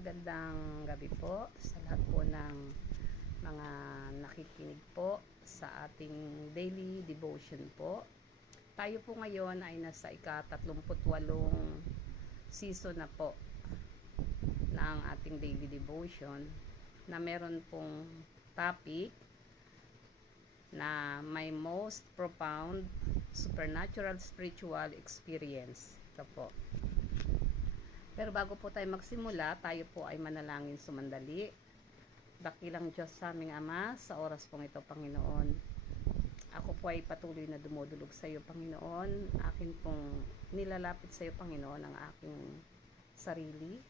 Magandang gabi po sa lahat po ng mga nakikinig po sa ating daily devotion po. Tayo po ngayon ay nasa ika-38 season na po ng ating daily devotion na meron pong topic na my most profound supernatural spiritual experience. Ito po. Pero bago po tayo magsimula, tayo po ay manalangin sumandali. Dakilang Diyos sa aming Ama, sa oras pong ito, Panginoon. Ako po ay patuloy na dumudulog sa iyo, Panginoon. Akin pong nilalapit sa iyo, Panginoon, ang aking sarili.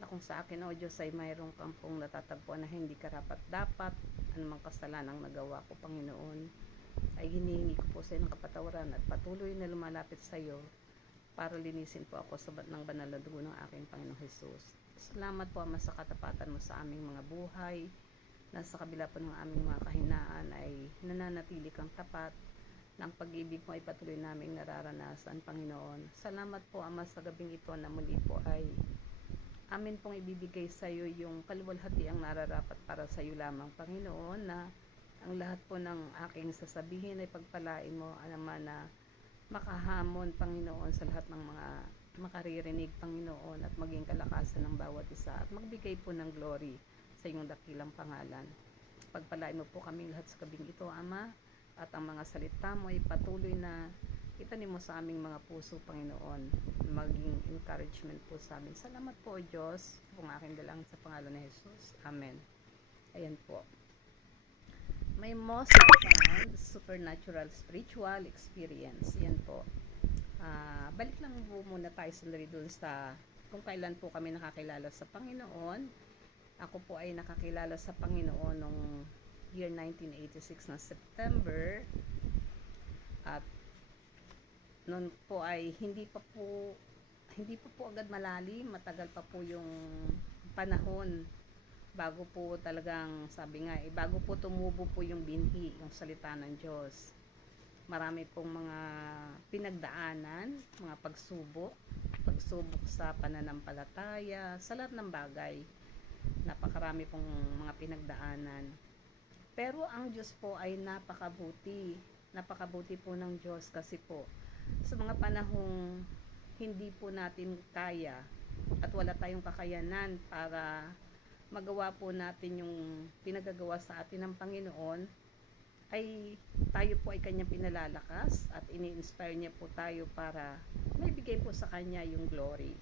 Na kung sa akin, O Diyos, ay mayroong kang pong natatagpuan na hindi karapat-dapat, anumang kasalanang nagawa ko, Panginoon, ay hinihingi ko po sa iyo ng kapatawaran at patuloy na lumalapit sa iyo para linisin po ako sa ng banal na dugo ng aking Panginoong Jesus. Salamat po, Ama, sa katapatan mo sa aming mga buhay, na sa kabila po ng aming mga kahinaan ay nananatili kang tapat, ng pag-ibig mo ay patuloy naming nararanasan, Panginoon. Salamat po, Ama, sa gabing ito na muli po ay amin pong ibibigay sa iyo yung kaluwalhati ang nararapat para sa iyo lamang, Panginoon, na ang lahat po ng aking sasabihin ay pagpalain mo, Ama, na makahamon, Panginoon, sa lahat ng mga makaririnig, Panginoon, at maging kalakasan ng bawat isa at magbigay po ng glory sa iyong dakilang pangalan. Pagpalain mo po kami lahat sa gabing ito, Ama, at ang mga salita mo ay patuloy na itanim mo sa aming mga puso, Panginoon, maging encouragement po sa amin. Salamat po, Diyos, kung aking dalang sa pangalan ni Jesus. Amen. Ayan po. May most profound supernatural spiritual experience. Yan po. Balik lang po muna tayo sandali dun sa kung kailan po kami nakakilala sa Panginoon. Ako po ay nakakilala sa Panginoon noong year 1986 na September. At noon po ay hindi pa po agad malalim. Matagal pa po yung panahon bago po talagang, sabi nga, bago po tumubo po yung binhi, yung salita ng Diyos. Marami pong mga pinagdaanan, mga pagsubok sa pananampalataya, sa lahat ng bagay. Napakarami pong mga pinagdaanan. Pero ang Diyos po ay napakabuti. Napakabuti po ng Diyos kasi po, sa mga panahong hindi po natin kaya at wala tayong kakayanan para magawa po natin yung pinagagawa sa atin ng Panginoon, ay tayo po ay kanyang pinalalakas at ini-inspire niya po tayo para maibigay po sa kanya yung glory.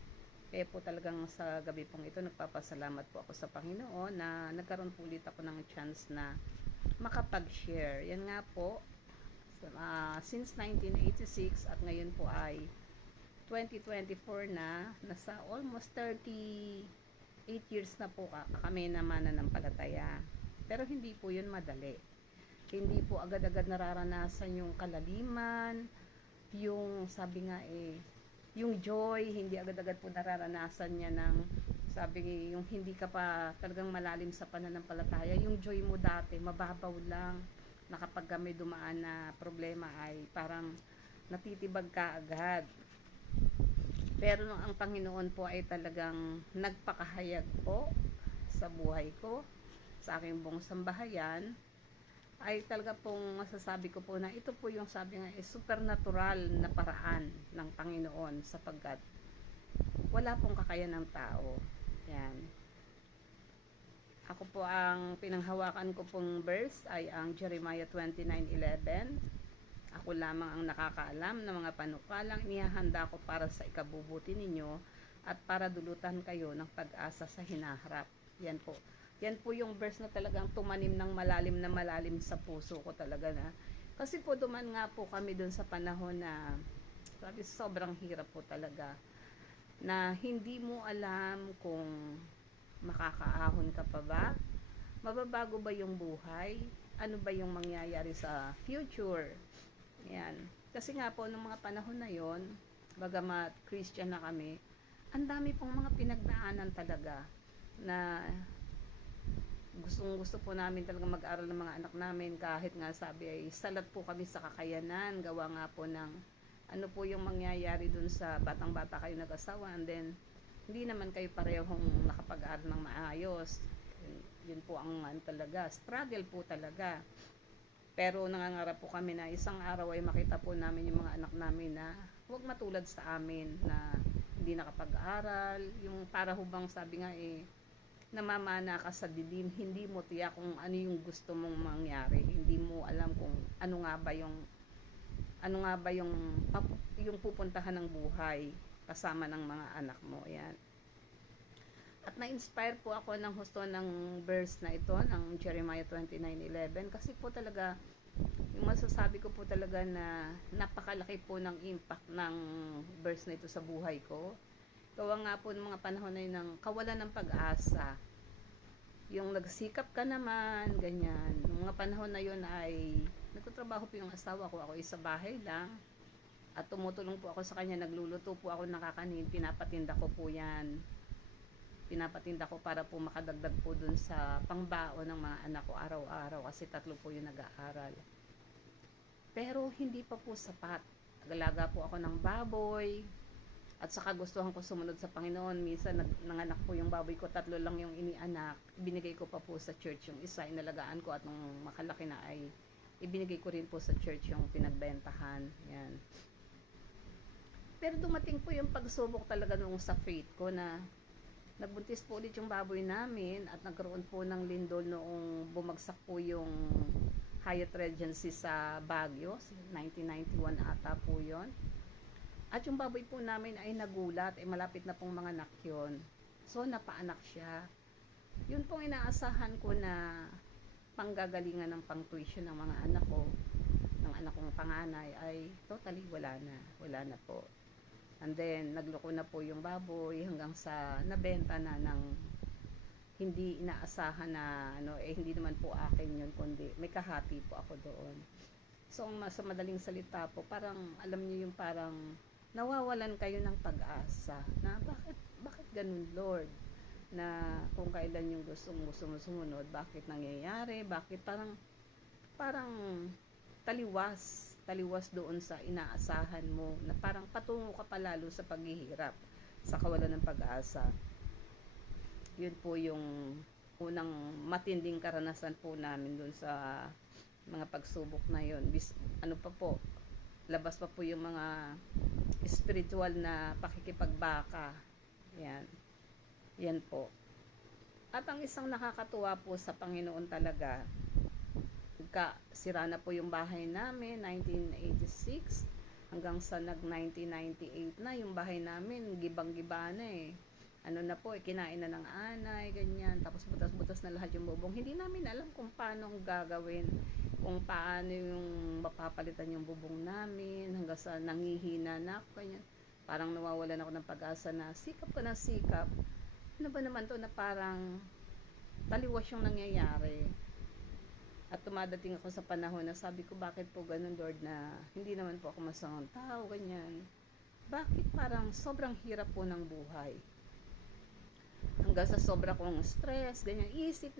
Kaya po talagang sa gabi pong ito, nagpapasalamat po ako sa Panginoon na nagkaroon po ulit ako ng chance na makapag-share. Yan nga po, since 1986 at ngayon po ay 2024 na, nasa almost 8 years na po kami na mananampalataya. Pero hindi po yun madali. Hindi po agad-agad nararanasan yung kalaliman, yung sabi nga yung joy, hindi agad-agad po nararanasan niya ng, sabi yung hindi ka pa talagang malalim sa pananampalataya, yung joy mo dati, mababaw lang, na kapag may dumaan na problema ay parang natitibag ka agad. Pero ang Panginoon po ay talagang nagpakahayag po sa buhay ko, sa aking buong sambahayan, ay talaga pong masasabi ko po na ito po yung sabi nga supernatural na paraan ng Panginoon sapagkat wala pong kakayahan ng tao. Yan. Ako po ang pinanghawakan ko pong verse ay ang Jeremiah 29:11. Ako lamang ang nakakaalam ng mga panukalang inihahanda ko para sa ikabubuti ninyo at para dulutan kayo ng pag-asa sa hinaharap. Yan po. Yan po yung verse na talagang tumanim ng malalim sa puso ko talaga na. Kasi po duman nga po kami dun sa panahon na sabi, sobrang hirap po talaga. Na hindi mo alam kung makakaahon ka pa ba? Mababago ba yung buhay? Ano ba yung mangyayari sa future? Yan. Kasi nga po, nung mga panahon na yon, bagamat Christian na kami, ang dami pong mga pinagdaanan talaga na gusto po namin talaga mag-aral ng mga anak namin kahit nga sabi ay salat po kami sa kakayanan, gawa nga po ng ano po yung mangyayari dun sa batang-bata kayo nag-asawa and then hindi naman kayo parehong nakapag-aral ng maayos. Yun po ang talaga, struggle po talaga. Pero nangangarap po kami na isang araw ay makita po namin yung mga anak namin na huwag matulad sa amin na hindi nakapag-aral. Yung para hubang sabi nga namamana ka sa dilim, hindi mo tiyak kung ano yung gusto mong mangyari. Hindi mo alam kung yung pupuntahan ng buhay kasama ng mga anak mo. Yan. At na-inspire po ako ng husto ng verse na ito, ng Jeremiah 29:11, kasi po talaga, yung masasabi ko po talaga na napakalaki po ng impact ng verse na ito sa buhay ko. Gawa nga po ng mga panahon na yun ng kawalan ng pag-asa. Yung nagsikap ka naman, ganyan. Yung mga panahon na yun ay nagtatrabaho po yung asawa ko, ako isa bahay lang. At tumutulong po ako sa kanya, nagluluto po ako ng kakanin, pinapatinda ko po yan. Pinapatinda ko para po makadagdag po dun sa pangbaon ng mga anak ko araw-araw kasi 3 po yung nag-aaral. Pero hindi pa po sapat. Nagalaga po ako ng baboy at saka gustuhan ko sumunod sa Panginoon. Minsan nanganak po yung baboy ko, 3 lang yung inianak. Binigay ko pa po sa church yung isa, inalagaan ko at nung makalaki na ay ibinigay ko rin po sa church yung pinagbentahan. Yan. Pero dumating po yung pagsubok talaga nung sa faith ko na nagbuntis po ulit yung baboy namin at nagkaroon po ng lindol noong bumagsak po yung Hyatt Regency sa Baguio, 1991 ata po yon. At yung baboy po namin ay nagulat, malapit na pong mga anak yun. So napaanak siya. Yun pong inaasahan ko na panggagalingan ng pang-tuition ng mga anak ko, ng anak kong panganay ay totally wala na po. And then, nagloko na po yung baboy hanggang sa nabenta na ng hindi inaasahan na, hindi naman po akin yun, kundi may kahati po ako doon. So, sa madaling salita po, parang, alam niyo yung parang, nawawalan kayo ng pag-asa, na bakit ganun, Lord? Na kung kailan yung gusto mo sumunod, bakit nangyayari, bakit parang taliwas doon sa inaasahan mo na parang patungo ka palalo sa paghihirap, sa kawalan ng pag-asa. Yun po yung unang matinding karanasan po namin doon sa mga pagsubok na yun. Labas pa po yung mga spiritual na pakikipagbaka. Yan po. At ang isang nakakatuwa po sa Panginoon talaga, sira na po yung bahay namin 1986 hanggang sa 1998 na yung bahay namin, gibang-giba na na po, kinain na ng anay, ganyan, tapos butas-butas na lahat yung bubong. Hindi namin alam kung paano gagawin, kung paano yung mapapalitan yung bubong namin, hanggang sa nangihina na ako, ganyan. Parang nawawalan ako ng pag-asa na sikap ko ng sikap. Ano ba naman to na parang taliwas yung nangyayari. At tumadating ako sa panahon na sabi ko, bakit po ganun, Lord, na hindi naman po ako masamang tao, ganyan. Bakit parang sobrang hirap po ng buhay? Hanggang sa sobra kong stress, ganyan, isip.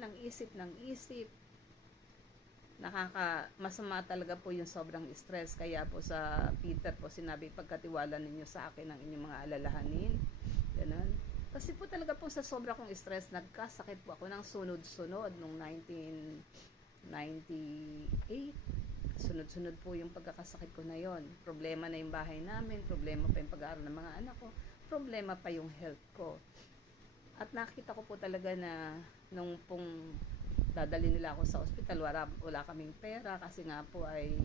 Masama talaga po yung sobrang stress. Kaya po sa Peter po sinabi, pagkatiwala ninyo sa akin ang inyong mga alalahanin. Ganun. Kasi po talaga po sa sobra kong stress, nagkasakit po ako ng sunod-sunod nung 1998. Sunod-sunod po yung pagkakasakit ko na yon. Problema na yung bahay namin, problema pa yung pag-aaral ng mga anak ko, problema pa yung health ko. At nakita ko po talaga na nung pong dadali nila ako sa ospital, wala kaming pera kasi nga po ay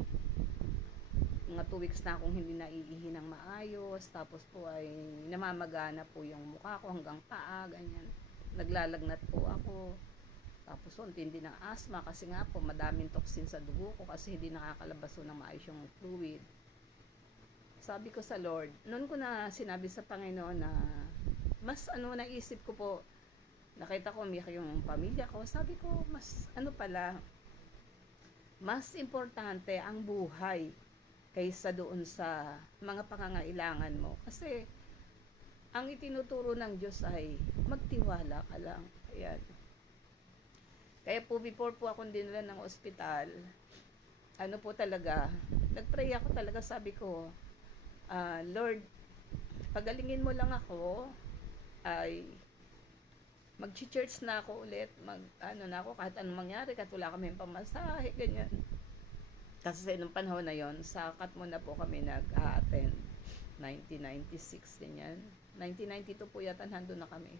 mga 2 weeks na akong hindi naiihi ng maayos, tapos po ay namamagana po yung mukha ko hanggang paa, ganyan. Naglalagnat po ako. Tapos tindi ng asthma kasi nga po madaming toxin sa dugo ko kasi hindi nakakalabas ng maayos yung fluid. Sabi ko sa Lord, noon ko na sinabi sa Panginoon na mas naisip ko po, nakita ko umiyak yung pamilya ko, sabi ko mas mas importante ang buhay kaysa doon sa mga pangangailangan mo. Kasi ang itinuturo ng Diyos ay magtiwala ka lang. Ayan. Kaya po before po akong dinala ng ospital, nagpray ako talaga, sabi ko, Lord, pagalingin mo lang ako ay mag-church na ako ulit, ano na ako, kahit anong mangyari, kahit wala kami pamasahe, ganyan. Kasi sa inong panahon na yon, sa Katmon na po kami nag-attend. 1996, ganyan. 1992 po yata, nandun na kami.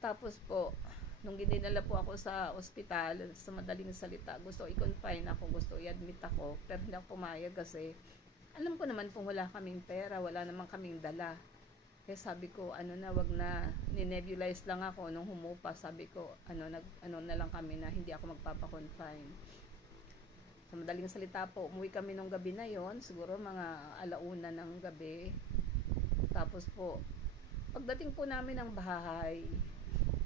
Tapos po, nung ginidala po ako sa ospital, sa madaling salita, gusto i-confine ako, gusto i-admit ako, pero hindi ako pumayag kasi alam ko naman kung wala kaming pera, wala naman kaming dala. Kaya sabi ko, wag na, ninebulize lang ako nung humupa. Sabi ko, ano na lang kami na hindi ako magpapakonfine. Sa madaling salita po, umuwi kami nung gabi na yon, siguro mga 1:00 ng gabi. Tapos po, pagdating po namin ng bahay,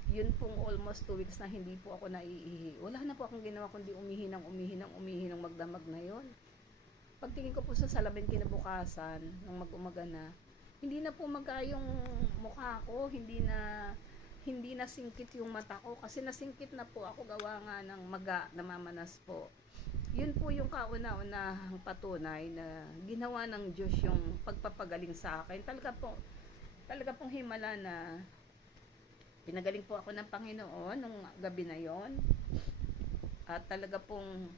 yun pong almost 2 weeks na hindi po ako naiihi. Wala na po akong ginawa kundi umihi ng magdamag na yon. Pagtingin ko po sa salamin kinabukasan, nung mag-umaga na, hindi na po yung mukha ko, hindi na singkit yung mata ko kasi nasingkit na po ako gawa nga ng maga, namamanas po. Yun po yung kauna-unahang patunay na ginawa ng Diyos yung pagpapagaling sa akin. Talaga pong himala na pinagaling po ako ng Panginoon nung gabi na yon. At talaga pong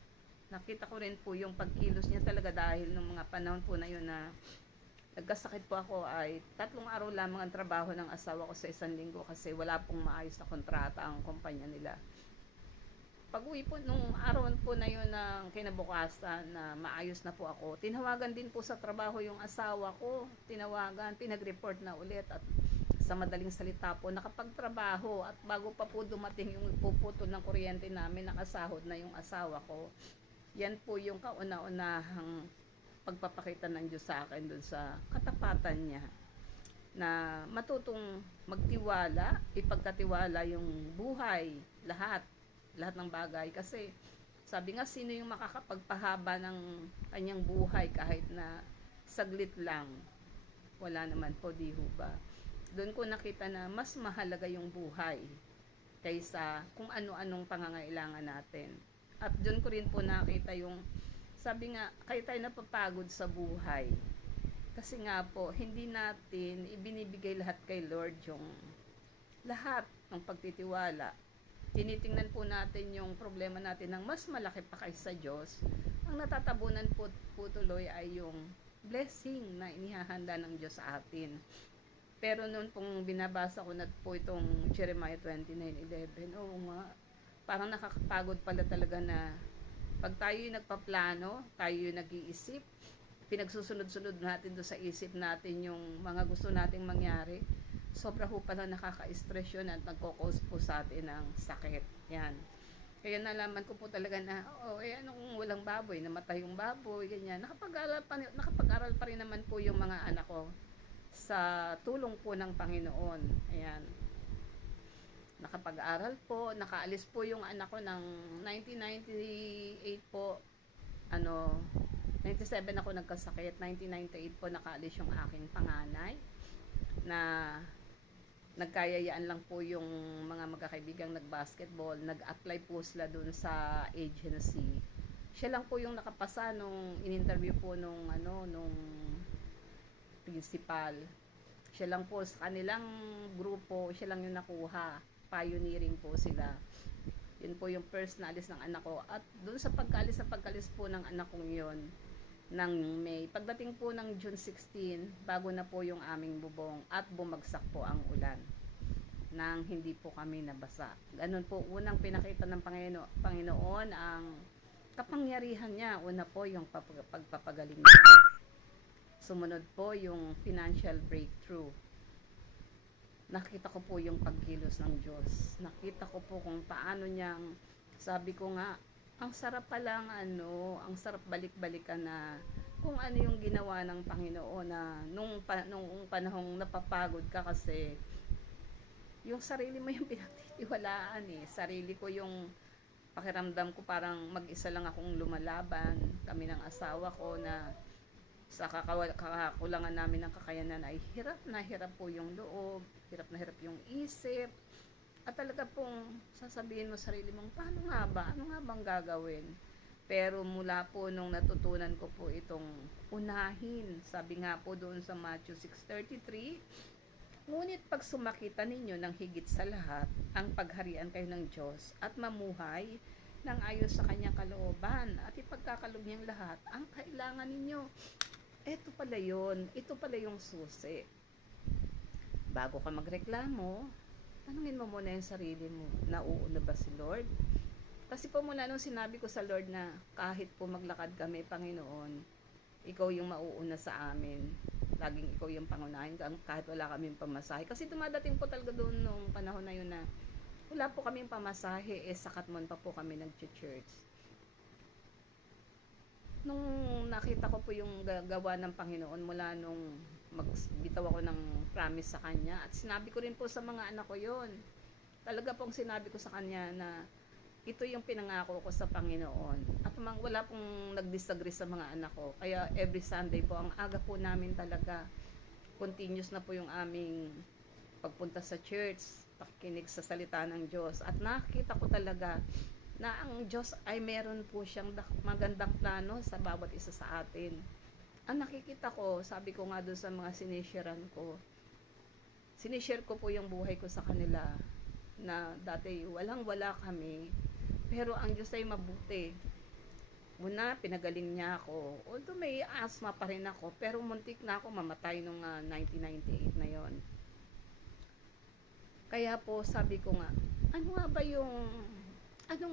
nakita ko rin po yung pagkilos niya talaga dahil nung mga panahon po na yun na nagkasakit po ako ay 3 araw lamang ang trabaho ng asawa ko sa 1 linggo kasi wala pong maayos na kontrata ang kumpanya nila. Pag-uwi po nung araw po na yun ng kinabukasan na maayos na po ako, tinawagan din po sa trabaho yung asawa ko, pinag-report na ulit at sa madaling salita po nakapagtrabaho at bago pa po dumating yung puputol ng kuryente namin, nakasahod na yung asawa ko. Yan po yung kauna-unahang pagpapakita ng Diyos sa akin dun sa katapatan niya na matutong magtiwala, ipagkatiwala yung buhay, lahat ng bagay kasi sabi nga sino yung makakapagpahaba ng kanyang buhay kahit na saglit lang, wala naman po, di ho ba? Doon ko nakita na mas mahalaga yung buhay kaysa kung ano-anong pangangailangan natin. At doon ko rin po nakita yung sabi nga, kayo tayo napapagod sa buhay. Kasi nga po, hindi natin ibinibigay lahat kay Lord yung lahat ng pagtitiwala. Tinitingnan po natin yung problema natin ng mas malaki pa kaysa Diyos. Ang natatabunan po tuloy ay yung blessing na inihahanda ng Diyos sa atin. Pero noon pong binabasa ko na po itong Jeremiah 29:11, oo nga, parang nakakapagod pala talaga na pag tayo yung nagpaplano, tayo yung nag-iisip, pinagsusunod-sunod natin do sa isip natin yung mga gusto nating mangyari, sobra ho pala nakaka-stress yun at nagko-cause po sa atin ng sakit. Yan. Kaya nalaman ko po talaga na, anong walang baboy, namatay yung baboy, ganyan. Nakapag-aral pa rin naman po yung mga anak ko sa tulong po ng Panginoon. Ayan. Nakapag-aral po, nakaalis po yung anak ko ng 1998 po, 97 ako nagkasakit, 1998 po nakaalis yung aking panganay na nagkayayaan lang po yung mga magkakaibigang nag-basketball, nag-apply po sila dun sa agency. Siya lang po yung nakapasa nung in-interview po nung principal. Siya lang po sa kanilang grupo, siya lang yung nakuha. Pioneering po sila. Yun po yung first na alis ng anak ko. At doon sa pagkalis po ng anak kong yun, ng May, pagdating po ng June 16, bago na po yung aming bubong at bumagsak po ang ulan nang hindi po kami nabasa. Ganun po, unang pinakita ng Panginoon ang kapangyarihan niya. Una po yung pagpapagaling niya. Sumunod po yung financial breakthrough. Nakita ko po yung pagkilos ng Diyos. Nakita ko po kung paano niyang, sabi ko nga, ang sarap palang ang sarap balik-balikan na kung ano yung ginawa ng Panginoon na nung panahong napapagod ka kasi yung sarili mo yung pinagtitiwalaan Sarili ko yung pakiramdam ko parang mag-isa lang akong lumalaban. Kami ng asawa ko na sa kakakulangan namin ng kakayanan ay hirap na hirap po yung loob, hirap na hirap yung isip, at talaga pong sasabihin mo sarili mong, paano nga ba? Ano nga bang gagawin? Pero mula po nung natutunan ko po itong unahin, sabi nga po doon sa Matthew 6:33, Ngunit pag sumakita ninyo ng higit sa lahat ang pagharian kayo ng Diyos at mamuhay ng ayon sa kanyang kalooban at ipagkakaloob niyang lahat ang kailangan ninyo. Ito pala yun. Ito pala yung susi. Bago ka magreklamo, tanungin mo muna yung sarili mo, nauuna ba si Lord? Kasi po mula nung sinabi ko sa Lord na kahit po maglakad kami, Panginoon, ikaw yung mauuna sa amin. Laging ikaw yung pangunahin kahit wala kaming pamasahe. Kasi dumadating po talaga doon nung panahon na yun na wala po kaming pamasahe, sa Katmon pa po kami nag-church. Nung nakita ko po yung gagawa ng Panginoon mula nung magbitaw ako ng promise sa Kanya, at sinabi ko rin po sa mga anak ko yon, talaga pong sinabi ko sa Kanya na ito yung pinangako ko sa Panginoon. At wala pong nag-disagree sa mga anak ko. Kaya every Sunday po, ang aga po namin talaga, continuous na po yung aming pagpunta sa church, pakikinig sa salita ng Diyos. At nakita ko talaga na ang Diyos ay meron po siyang magandang plano sa bawat isa sa atin. Ang nakikita ko, sabi ko nga doon sa mga sinishare ko po yung buhay ko sa kanila, na dati walang-wala kami, pero ang Diyos ay mabuti. Una, pinagaling niya ako. Although may asthma pa rin ako, pero muntik na ako mamatay nung 1998 na yon. Kaya po sabi ko nga, ano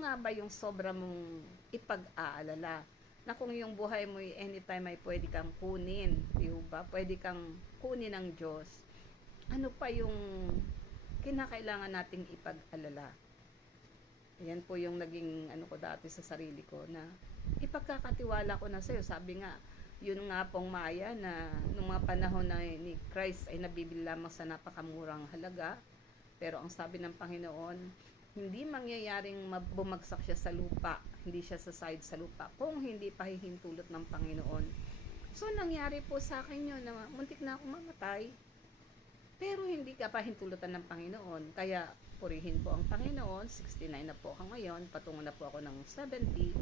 nga ba yung sobra mong ipag-aalala? Na kung yung buhay mo anytime ay pwede kang kunin, di ba? Pwede kang kunin ng Diyos. Ano pa yung kinakailangan nating ipag-alala? Yan po yung naging ko dati sa sarili ko, na ipagkakatiwala ko na sa'yo. Sabi nga, yun nga pong Maya, na nung mga panahon na ni Christ ay nabibili lamang sa napakamurang halaga, pero ang sabi ng Panginoon, hindi mangyayaring bumagsak siya sa lupa, hindi siya sasayad sa lupa kung hindi pahihintulot ng Panginoon. So nangyari po sa akin yun, na muntik na ako mamatay, pero hindi ka pahintulutan ng Panginoon. Kaya purihin po ang Panginoon. 69 na po ako ngayon, patungo na po ako ng 70.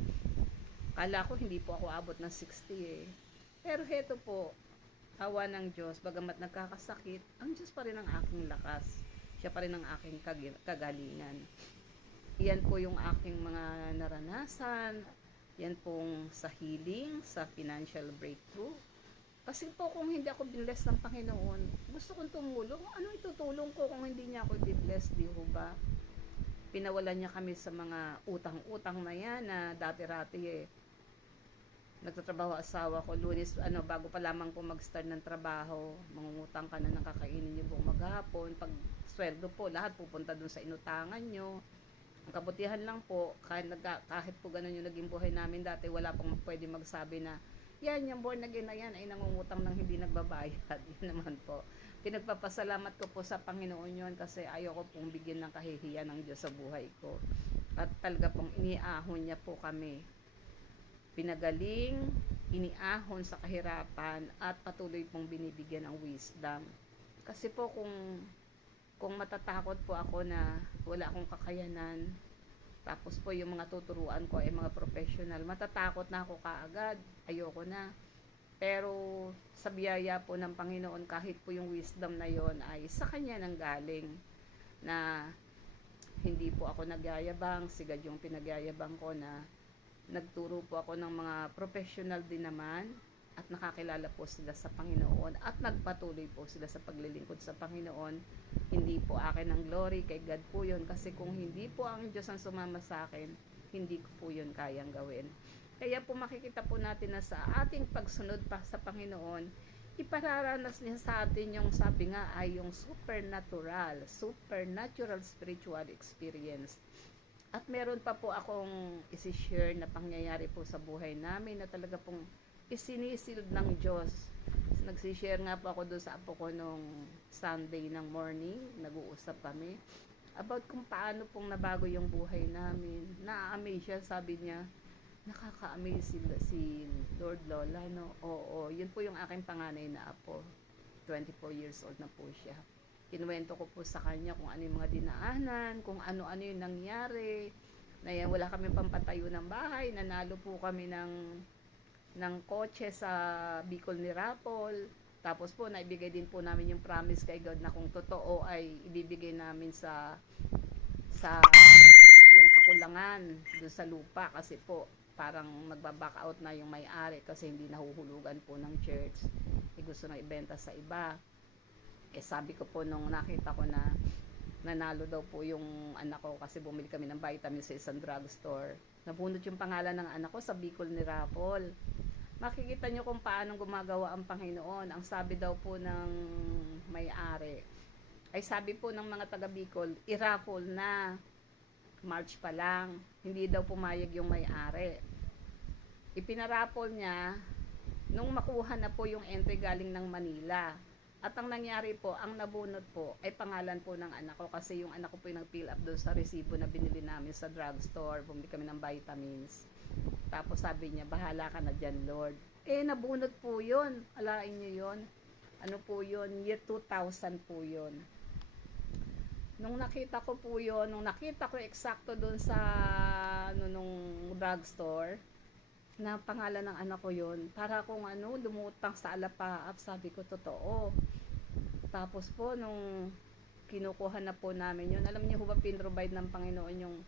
Kala ko hindi po ako abot ng 60 Pero heto po, awa ng Diyos, bagamat nagkakasakit, ang Diyos pa rin ang aking lakas. Siya pa rin ang aking kagalingan. Yan po yung aking mga naranasan. Yan pong sa healing, sa financial breakthrough. Kasi po kung hindi ako binless ng Panginoon, gusto kong tumulong. Ano itutulong ko kung hindi niya ako i-bless, di ba? Pinawalan niya kami sa mga utang-utang na yan na dati-rati nagtatrabaho asawa ko, Lunes, bago pa lamang po mag-start ng trabaho, mangungutang ka na ng kakainin niyo buong maghapon. Pag sweldo po, lahat pupunta dun sa inutangan nyo. Ang kabutihan lang po, kahit po ganun yung naging buhay namin dati, wala pong pwede magsabi na, yan, yung born again na yan ay nangungutang ng hindi nagbabayad. Yun naman po. Pinagpapasalamat ko po sa Panginoon yun, kasi ayoko pong bigyan ng kahihiyan ng Diyos sa buhay ko. At talaga pong iniahon niya po kami. Pinagaling, iniahon sa kahirapan, at patuloy pong binibigyan ng wisdom. Kasi po kung matatakot po ako na wala akong kakayanan, tapos po yung mga tuturuan ko ay mga professional, matatakot na ako kaagad, ayoko na. Pero sa biyaya po ng Panginoon, kahit po yung wisdom na yon ay sa Kanya nang galing, na hindi po ako nagyayabang, sigad yung pinagyayabang ko, na nagturo po ako ng mga professional din naman, at nakakilala po sila sa Panginoon, at nagpatuloy po sila sa paglilingkod sa Panginoon. Hindi po akin ang glory, kay God po yun, kasi kung hindi po ang Diyos ang sumama sa akin, hindi ko po yun kayang gawin. Kaya po makikita po natin na sa ating pagsunod pa sa Panginoon, ipararanas niya sa atin yung sabi nga ay yung supernatural spiritual experience. At meron pa po akong isi-share na pangyayari po sa buhay namin na talaga pong isinisid ng Diyos. Nagsishare nga po ako doon sa apo ko nung Sunday ng morning, nag-uusap kami about kung paano pong nabago yung buhay namin. Na-amaze siya, sabi niya, nakaka-amaze si Lord Lola, no? Oo, yun po yung aking panganay na apo. 24 years old na po siya. Kinuwento ko po sa kanya kung ano yung mga dinaanan, kung ano-ano yung nangyari, na yan, wala kami pampatayo ng bahay, nanalo po kami ng kotse sa Bicol ni Rapol, Tapos po, naibigay din po namin yung promise kay God na kung totoo ay ibibigay namin sa yung kakulangan doon sa lupa kasi po parang magba-back out na yung may-ari kasi hindi nahuhulugan po ng church. Gusto na ibenta sa iba. Sabi ko po nung nakita ko na nanalo daw po yung anak ko kasi bumili kami ng vitamins sa isang drugstore. Nabunot yung pangalan ng anak ko sa Bicol ni Rapol. Makikita nyo kung paano gumagawa ang Panginoon. Ang sabi daw po ng may-ari, ay sabi po ng mga taga Bicol, i-raffle na. March pa lang. Hindi daw pumayag yung may-ari. Ipinaraffle niya, nung makuha na po yung entry galing ng Manila. At ang nangyari po, ang nabunot po, ay pangalan po ng anak ko. Kasi yung anak ko po yung nag-fill up doon sa resibo na binili namin sa drugstore. Bumili kami ng vitamins. Tapos sabi niya, bahala ka na dyan, Lord. Nabunot po yun. Alain niyo yun. Ano po yun? Year 2000 po yun. Nung nakita ko po yun, nung nakita ko eksakto doon sa nung drugstore, na pangalan ng anak ko yun, para kung lumutang sa alapaap, sabi ko, totoo. Tapos po, nung kinukuha na po namin yun, alam niyo ba, pinrovide ng Panginoon yung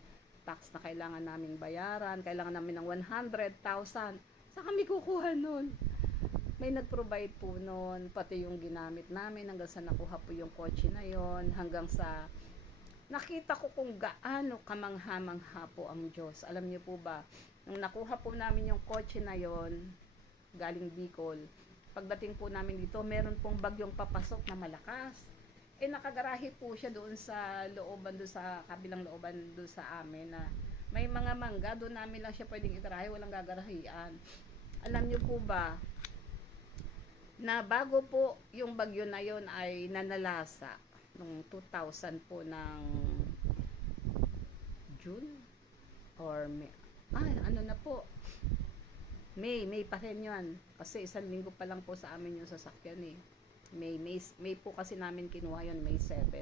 tax na kailangan naming bayaran, kailangan namin ng 100,000. Saan kami kukuha nun? May nag-provide po nun, pati yung ginamit namin hanggang sa nakuha po yung kotse na yon, hanggang sa nakita ko kung gaano kamangha-mangha po ang Diyos. Alam niyo po ba, nung nakuha po namin yung kotse na yon, galing Bicol, pagdating po namin dito, meron pong bagyong papasok na malakas. Nakagarahe po siya doon sa looban, doon sa kabilang looban doon sa amin na may mga mangga, doon namin lang siya pwedeng itarahe, walang gagarahian. Alam niyo po ba, na bago po yung bagyo na yon ay nanalasa noong 2000 po ng June or May, ano na po, May pa rin yun kasi isang linggo pa lang po sa amin yung sasakyan May po kasi namin kinuha yun, May 7.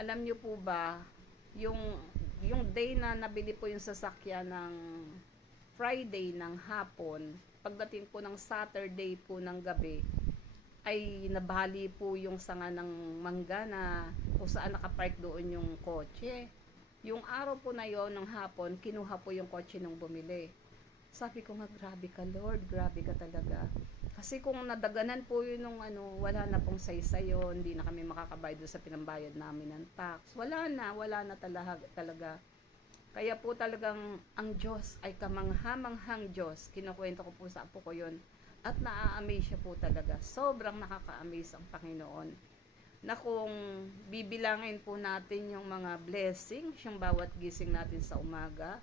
Alam nyo po ba yung day na nabili po yung sasakyan ng Friday ng hapon, pagdating po ng Saturday po ng gabi, ay nabali po yung sanga ng mangga na kung saan nakapark doon yung kotse. Yung araw po na yon ng hapon, kinuha po yung kotse nung bumili. Sabi ko nga, grabe ka Lord, grabe ka talaga. Kasi kung nadaganan po yun nung wala na pong saysay yun, hindi na kami makakabayad doon sa pinambayad namin ng tax. Wala na talaga. Kaya po talagang ang Diyos ay kamangha-manghang Diyos. Kinukwento ko po sa apo ko yun. At naa-amaze siya po talaga. Sobrang nakaka-amaze ang Panginoon. Na kung bibilangin po natin yung mga blessings, yung bawat gising natin sa umaga,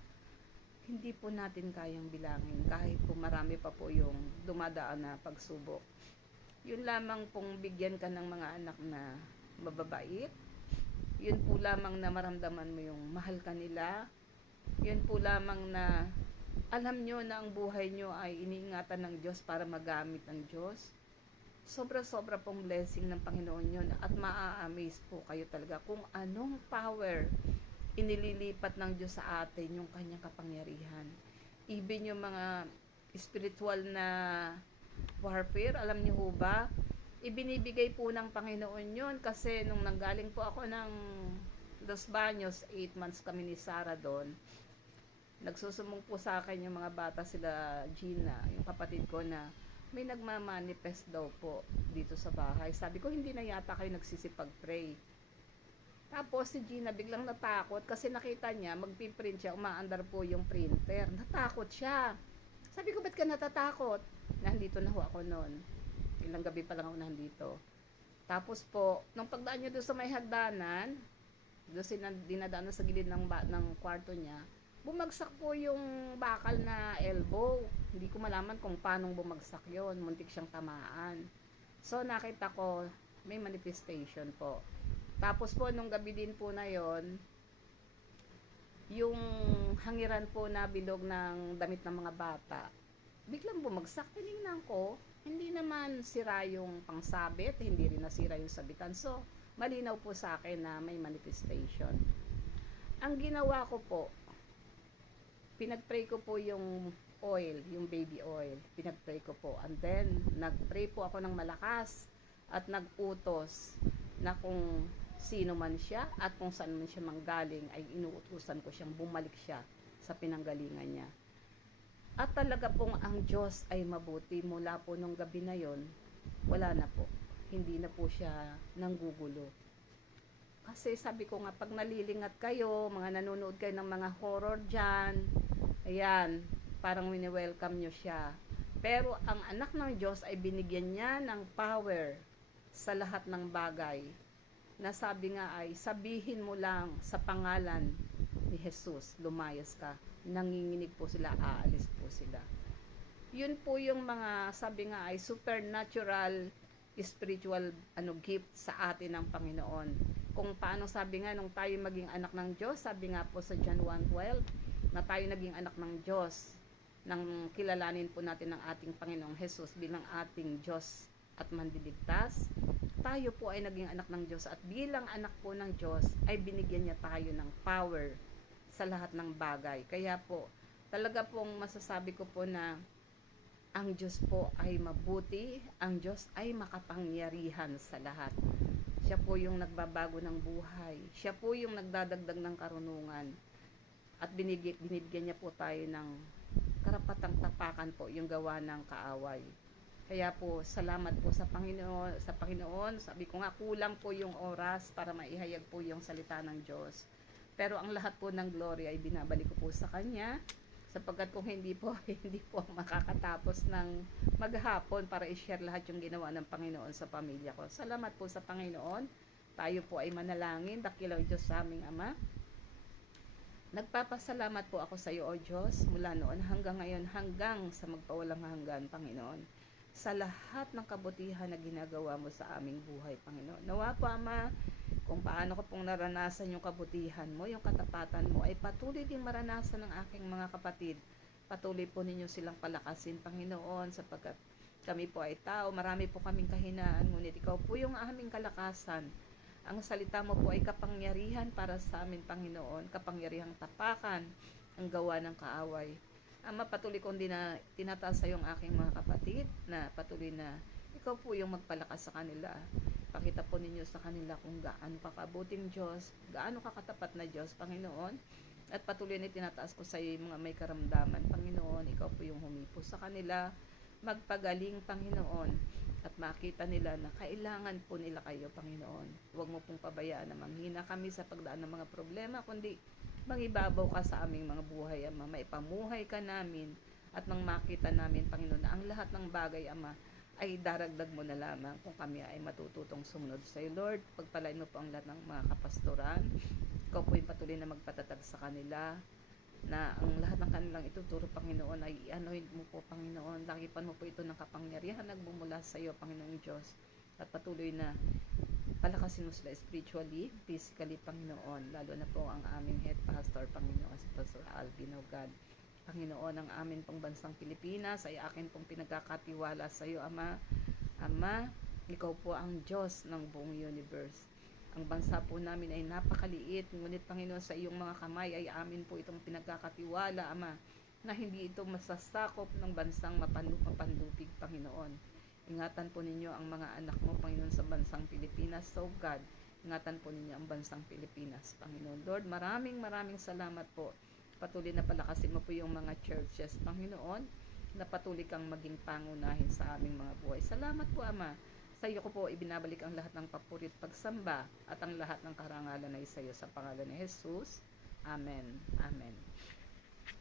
hindi po natin kayang bilangin. Kahit po marami pa po yung dumadaan na pagsubok. Yun lamang pong bigyan ka ng mga anak na mababait. Yun po lamang na maramdaman mo yung mahal ka nila. Yun po lamang na alam nyo na ang buhay nyo ay iniingatan ng Diyos para magamit ng Diyos. Sobra-sobra pong blessing ng Panginoon yun at maa-amaze po kayo talaga kung anong power inililipat ng Diyos sa atin yung kanyang kapangyarihan. Even yung mga spiritual na warfare, alam niyo ho ba, ibinibigay po ng Panginoon yun kasi nung nanggaling po ako ng Los Baños, 8 months kami ni Sarah doon, nagsusumbong po sa akin yung mga bata, sila Gina, yung kapatid ko, na may nagmamanifest daw po dito sa bahay. Sabi ko, hindi na yata kayo nagsisipag-pray. Tapos si Gina biglang natakot kasi nakita niya, magpiprint siya, umaandar po yung printer. Natakot siya. Sabi ko, ba't ka natatakot? Nandito na ho ako noon. Ilang gabi pa lang ako nandito. Tapos po, nung pagdaan niya doon sa may hagdanan, doon dinadaanan sa gilid ng kwarto niya, bumagsak po yung bakal na elbow. Hindi ko malaman kung paano bumagsak yon. Muntik siyang tamaan. So, nakita ko, may manifestation po. Tapos po, nung gabi din po na yon, yung hangiran po na bilog ng damit ng mga bata, biglang bumagsak. Tinignan ko, hindi naman sira yung pangsabit, hindi rin nasira yung sabitan. So, malinaw po sa akin na may manifestation. Ang ginawa ko po, pinag-pray ko po yung oil, yung baby oil. Pinag-pray ko po. And then, nag-pray po ako ng malakas at nag-utos na kung sino man siya at kung saan man siya manggaling ay inuutusan ko siyang bumalik siya sa pinanggalingan niya. At talaga pong ang Diyos ay mabuti. Mula po nung gabi na yon, wala na po. Hindi na po siya nanggugulo. Kasi sabi ko nga, pag nalilingat kayo, mga nanonood kayo ng mga horror dyan, ayan, parang wini-welcome nyo siya. Pero ang anak ng Diyos ay binigyan niya ng power sa lahat ng bagay. Na sabi nga ay, sabihin mo lang sa pangalan ni Jesus, lumayas ka. Nanginginig po sila, aalis po sila. Yun po yung mga, sabi nga ay, supernatural spiritual gift sa atin ng Panginoon. Kung paano sabi nga nung tayo maging anak ng Diyos, sabi nga po sa John 1:12 na tayo naging anak ng Diyos nang kilalanin po natin ang ating Panginoong Jesus bilang ating Diyos at mandiligtas. Tayo po ay naging anak ng Diyos at bilang anak po ng Diyos ay binigyan niya tayo ng power sa lahat ng bagay. Kaya po, talaga pong masasabi ko po na ang Diyos po ay mabuti, ang Diyos ay makapangyarihan sa lahat. Siya po yung nagbabago ng buhay. Siya po yung nagdadagdag ng karunungan. At binibigyan niya po tayo ng karapatang tapakan po yung gawa ng kaaway. Kaya po, salamat po sa Panginoon. Sabi ko nga, kulang po yung oras para maihayag po yung salita ng Diyos. Pero ang lahat po ng glory ay binabalik ko po sa Kanya. Sapagkat kung hindi po makakatapos ng maghapon para i-share lahat yung ginawa ng Panginoon sa pamilya ko. Salamat po sa Panginoon. Tayo po ay manalangin. Dakilang Diyos sa aming Ama. Nagpapasalamat po ako sa iyo, O Diyos, mula noon hanggang ngayon, hanggang sa magpawalang hanggan, Panginoon, sa lahat ng kabutihan na ginagawa mo sa aming buhay, Panginoon. Nawa po, Ama, kung paano ko pong naranasan yung kabutihan mo, yung katapatan mo, ay patuloy din maranasan ng aking mga kapatid. Patuloy po ninyo silang palakasin, Panginoon, sapagkat kami po ay tao, marami po kaming kahinaan, ngunit ikaw po yung aming kalakasan. Ang salita mo po ay kapangyarihan para sa amin, Panginoon, kapangyarihang tapakan ang gawa ng kaaway. Ama, patuloy kong tinataas sa yung aking mga kapatid na patuloy na ikaw po yung magpalakas sa kanila. Pakita po ninyo sa kanila kung gaano kakabuting Diyos, gaano kakatapat na Diyos, Panginoon. At patuloy na tinataas ko sa iyo yung mga may karamdaman, Panginoon. Ikaw po yung humipo sa kanila, magpagaling, Panginoon. At makita nila na kailangan po nila kayo, Panginoon. Huwag mo pong pabayaan na manghina kami sa pagdaan ng mga problema, kundi mangibabaw ka sa aming mga buhay, Ama. Maipamuhay ka namin at nang makita namin, Panginoon, na ang lahat ng bagay, Ama, ay daragdag mo na lamang kung kami ay matututong sumunod sa iyo, Lord. Pagpalain mo po ang lahat ng mga kapastoran. Ikaw po yung patuloy na magpatatag sa kanila, na ang lahat ng kanilang ituturo, Panginoon, ay ianuhin mo po, Panginoon. Lakipan mo po ito ng kapangyarihan nagbumula sa iyo, Panginoong Diyos. At patuloy na palakasin mo sila spiritually, physically, Panginoon. Lalo na po ang aming head pastor, Panginoon, si Pastor Alvin, O God. Panginoon, ang amin pong bansang Pilipinas ay akin pong pinagkakatiwala sa iyo, Ama. Ama, ikaw po ang Diyos ng buong universe. Ang bansa po namin ay napakaliit, ngunit Panginoon, sa iyong mga kamay ay amin po itong pinagkakatiwala, Ama, na hindi ito masasakop ng bansang mapandupig, Panginoon. Ingatan po ninyo ang mga anak mo, Panginoon, sa bansang Pilipinas. So God, ingatan po ninyo ang bansang Pilipinas, Panginoon. Lord, maraming salamat po. Patuloy na palakasin mo po yung mga churches, Panginoon, na patuloy kang maging pangunahin sa aming mga buhay. Salamat po, Ama. Sa iyo ko po ibinabalik ang lahat ng papurit pagsamba at ang lahat ng karangalan ay sa iyo sa pangalan ni Jesus. Amen. Amen.